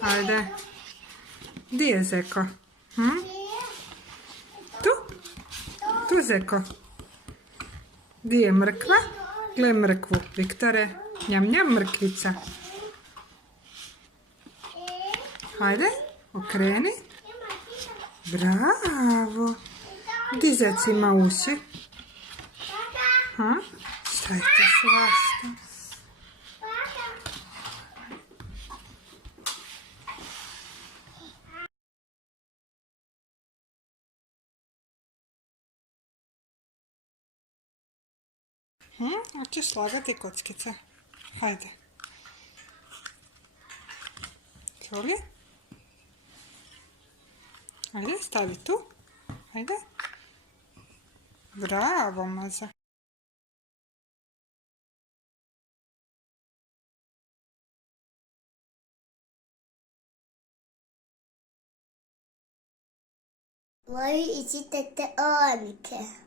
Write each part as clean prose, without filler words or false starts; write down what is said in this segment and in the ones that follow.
Ajde. Di je Zeko? Tu? Tu Zeko. Di je mrkva? Gle mrkvu, Viktore. Njam, njam, mrkvica. Hajde, okreni. Bravo. Di Zec ima uši? Šta je to svašta? Hoćeš slagati kockice? Hajde. Čuli? Hajde, stavi tu. Hajde. Bravo, Maza. Moji i čitajte Oanike.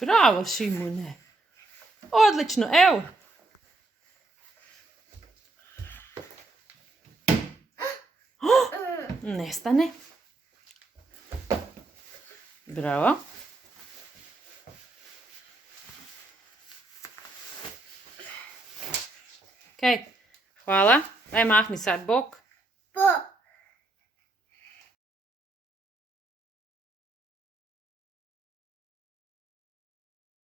Bravo, Šimune. Odlično, evo. Nestane. Bravo. Ok, hvala. Daj mahni sad bok. Po.